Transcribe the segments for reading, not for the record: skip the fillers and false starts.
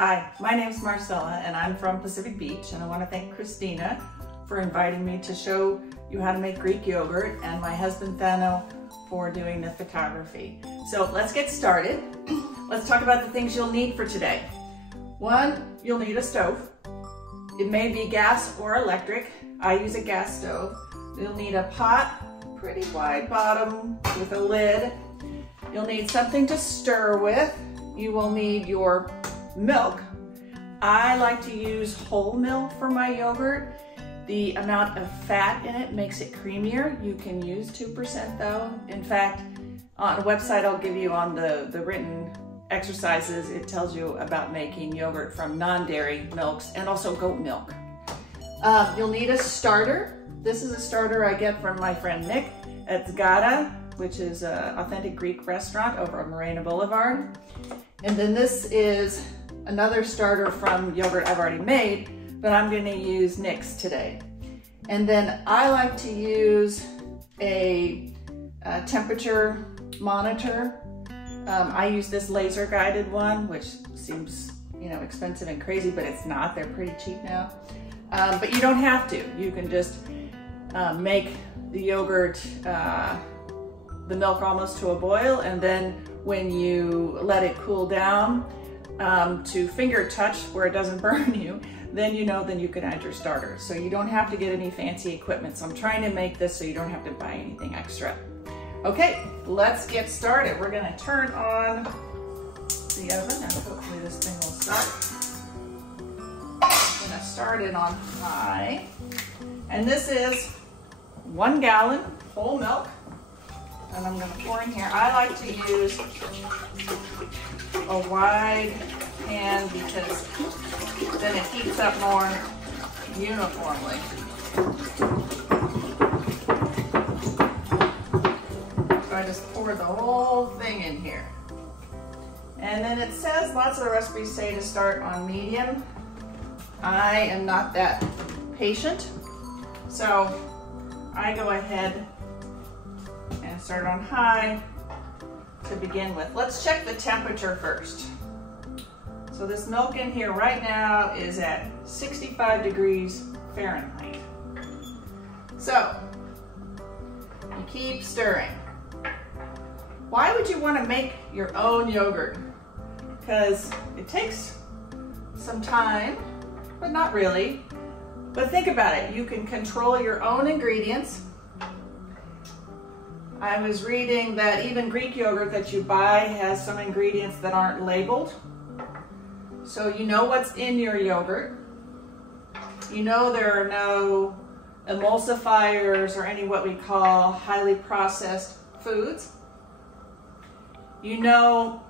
Hi, my name is Marcella and I'm from Pacific Beach, and I want to thank Christina for inviting me to show you how to make Greek yogurt, and my husband Thano for doing the photography. So let's get started. Let's talk about the things you'll need for today. One, you'll need a stove. It may be gas or electric. I use a gas stove. You'll need a pot, pretty wide bottom with a lid. You'll need something to stir with. You will need your milk. I like to use whole milk for my yogurt. The amount of fat in it makes it creamier. You can use 2% though. In fact, on a website I'll give you on the written exercises, it tells you about making yogurt from non-dairy milks and also goat milk. You'll need a starter. This is a starter I get from my friend Nick at Zgada, which is an authentic Greek restaurant over on Morena Boulevard. And then this is another starter from yogurt I've already made, but I'm gonna use Nick's today. And then I like to use a temperature monitor. I use this laser guided one, which seems, expensive and crazy, but it's not. They're pretty cheap now. But you don't have to. You can just make the yogurt, the milk almost to a boil, and then when you let it cool down to finger touch where it doesn't burn you, then you can add your starter. So you don't have to get any fancy equipment. So I'm trying to make this so you don't have to buy anything extra. Okay, let's get started. We're gonna turn on the oven and hopefully this thing will start. I'm gonna start it on high. And this is 1 gallon whole milk. And I'm gonna pour in here. I like to use a wide pan because then it heats up more uniformly. So I just pour the whole thing in here. And then it says, lots of the recipes say to start on medium. I am not that patient, so I go ahead and start on high to begin with. Let's check the temperature first. So this milk in here right now is at 65 degrees Fahrenheit. So you keep stirring. Why would you want to make your own yogurt? Because it takes some time, but not really. But think about it, you can control your own ingredients. I was reading that even Greek yogurt that you buy has some ingredients that aren't labeled. So you know what's in your yogurt. You know there are no emulsifiers or any what we call highly processed foods. You know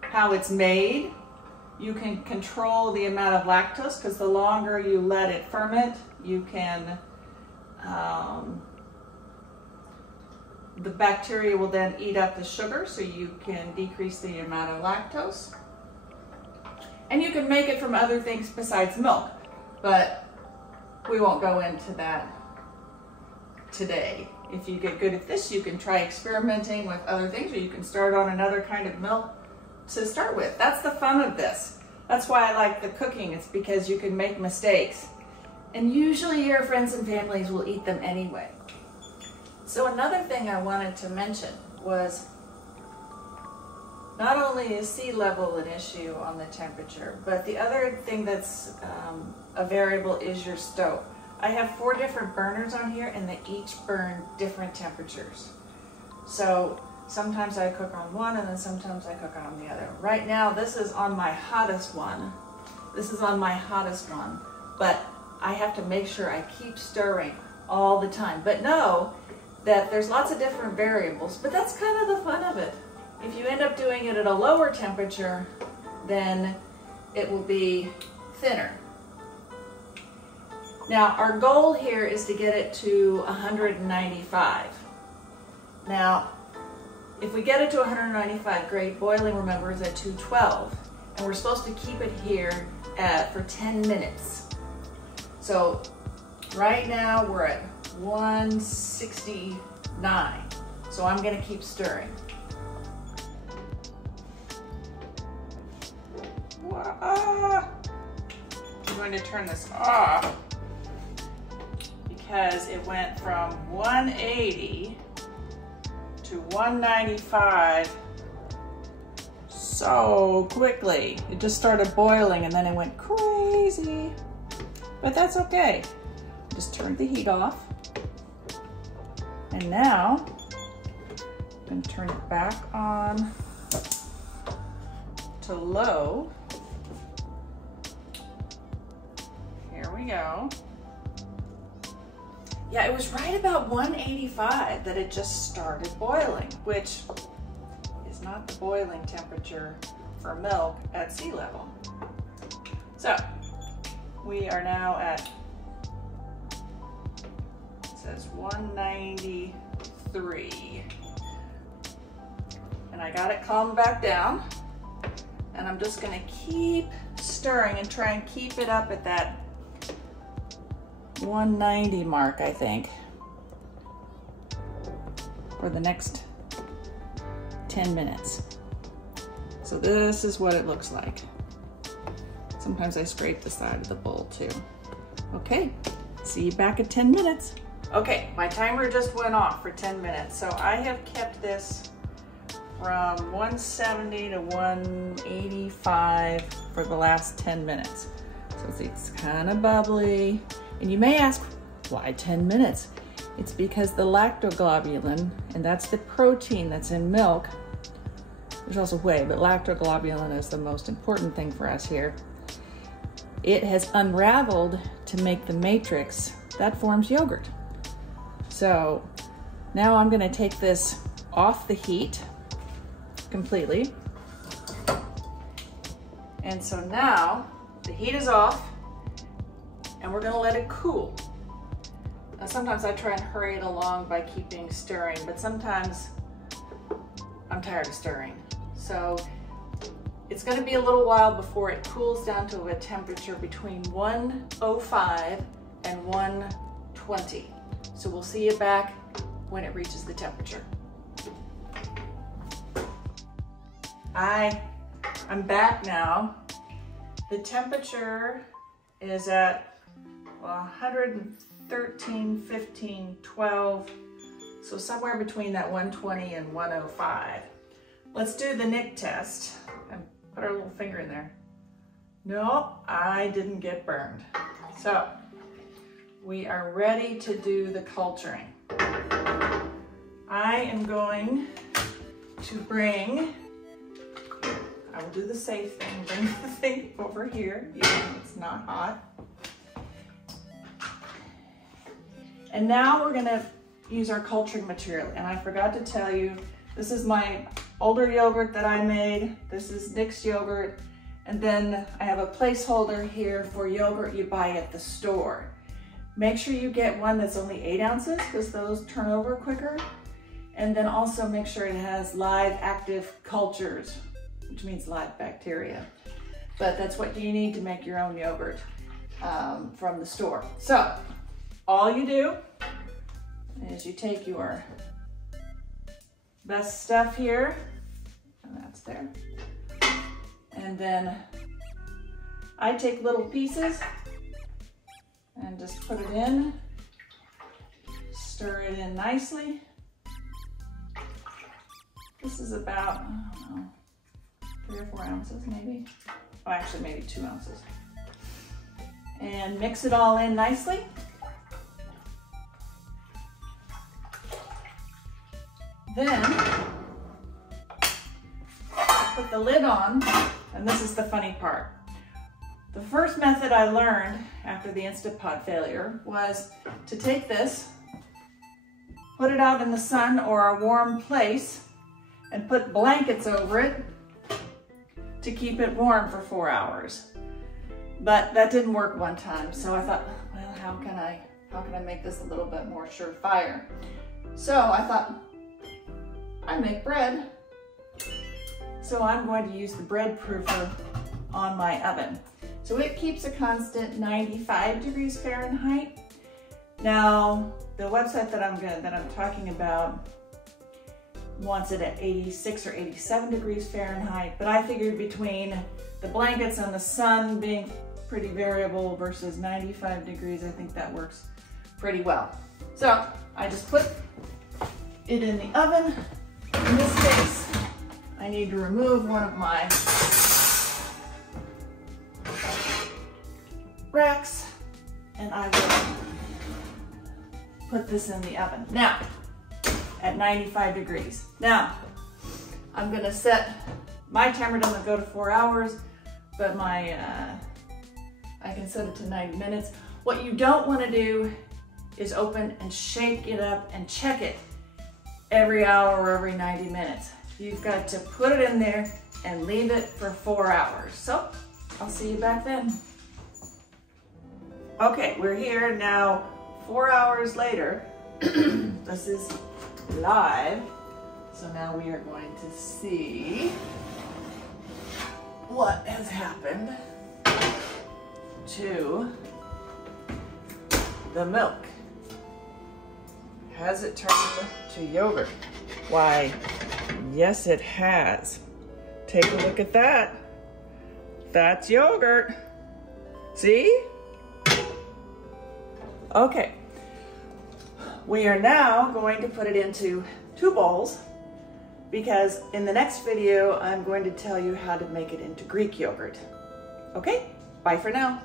how it's made. You can control the amount of lactose because the longer you let it ferment, you can the bacteria will then eat up the sugar, so you can decrease the amount of lactose. And you can make it from other things besides milk, but we won't go into that today. If you get good at this, you can try experimenting with other things, or you can start on another kind of milk to start with. That's the fun of this. That's why I like the cooking. It's because you can make mistakes. And usually your friends and families will eat them anyway. So another thing I wanted to mention was not only is sea level an issue on the temperature, but the other thing that's a variable is your stove. I have 4 different burners on here and they each burn different temperatures. So sometimes I cook on one and then sometimes I cook on the other. Right now this is on my hottest one. But I have to make sure I keep stirring all the time. But know that there's lots of different variables, but that's kind of the fun of it. If you end up doing it at a lower temperature, then it will be thinner. Now our goal here is to get it to 195. Now if we get it to 195, great. Boiling, remember, is at 212, and we're supposed to keep it here for 10 minutes. So right now we're at 169. So I'm going to keep stirring. I'm going to turn this off because it went from 180 to 195 so quickly. It just started boiling and then it went crazy. But that's okay. Just turned the heat off. And now I'm going to turn it back on to low. Here we go. Yeah, it was right about 185 that it just started boiling, which is not the boiling temperature for milk at sea level. So we are now at, it says 193. And I got it calmed back down. And I'm just gonna keep stirring and try and keep it up at that 190 mark, I think, for the next 10 minutes. So this is what it looks like. Sometimes I scrape the side of the bowl too. Okay, see you back at 10 minutes. Okay, my timer just went off for 10 minutes. So I have kept this from 170 to 185 for the last 10 minutes. So see, it's kind of bubbly. And you may ask, why 10 minutes? It's because the lactoglobulin, and that's the protein that's in milk, there's also whey, but lactoglobulin is the most important thing for us here. It has unraveled to make the matrix that forms yogurt. So now I'm gonna take this off the heat completely. And so now the heat is off and we're gonna let it cool. Now sometimes I try and hurry it along by keeping stirring, but sometimes I'm tired of stirring. So it's gonna be a little while before it cools down to a temperature between 105 and 120. So we'll see you back when it reaches the temperature. I'm back now. The temperature is at 113, 15, 12, so somewhere between that 120 and 105. Let's do the nick test and put our little finger in there. No, I didn't get burned. So we are ready to do the culturing. I am going to bring, I will do the safe thing, bring the thing over here, even though it's not hot. And now we're gonna use our culturing material. And I forgot to tell you, this is my older yogurt that I made. This is Nick's yogurt. And then I have a placeholder here for yogurt you buy at the store. Make sure you get one that's only 8 ounces because those turn over quicker. And then also make sure it has live active cultures, which means live bacteria. But that's what you need to make your own yogurt from the store. So all you do is you take your best stuff here, and that's there. And then I take little pieces and just put it in, stir it in nicely. This is about, I don't know, 3 or 4 ounces maybe. Oh, actually maybe 2 ounces. And mix it all in nicely. Then put the lid on, and this is the funny part. The first method I learned after the Instant Pot failure was to take this, put it out in the sun or a warm place, and put blankets over it to keep it warm for 4 hours. But that didn't work one time, so I thought, well, how can I make this a little bit more surefire? So I thought, I make bread, so I'm going to use the bread proofer on my oven. So it keeps a constant 95 degrees Fahrenheit. Now, the website that I'm talking about wants it at 86 or 87 degrees Fahrenheit, but I figured between the blankets and the sun being pretty variable versus 95 degrees, I think that works pretty well. So I just put it in the oven. In this case, I need to remove one of my racks, and I will put this in the oven. Now, at 95 degrees. Now, I'm gonna set, my timer doesn't go to 4 hours, but I can set it to 90 minutes. What you don't wanna do is open and shake it up and check it every hour or every 90 minutes. You've got to put it in there and leave it for 4 hours. So, I'll see you back then. Okay, we're here now 4 hours later. This is live. So now we are going to see what has happened to the milk. Has it turned to yogurt? Why, yes it has. Take a look at that. That's yogurt. See? Okay. We are now going to put it into 2 bowls because in the next video, I'm going to tell you how to make it into Greek yogurt. Okay, bye for now.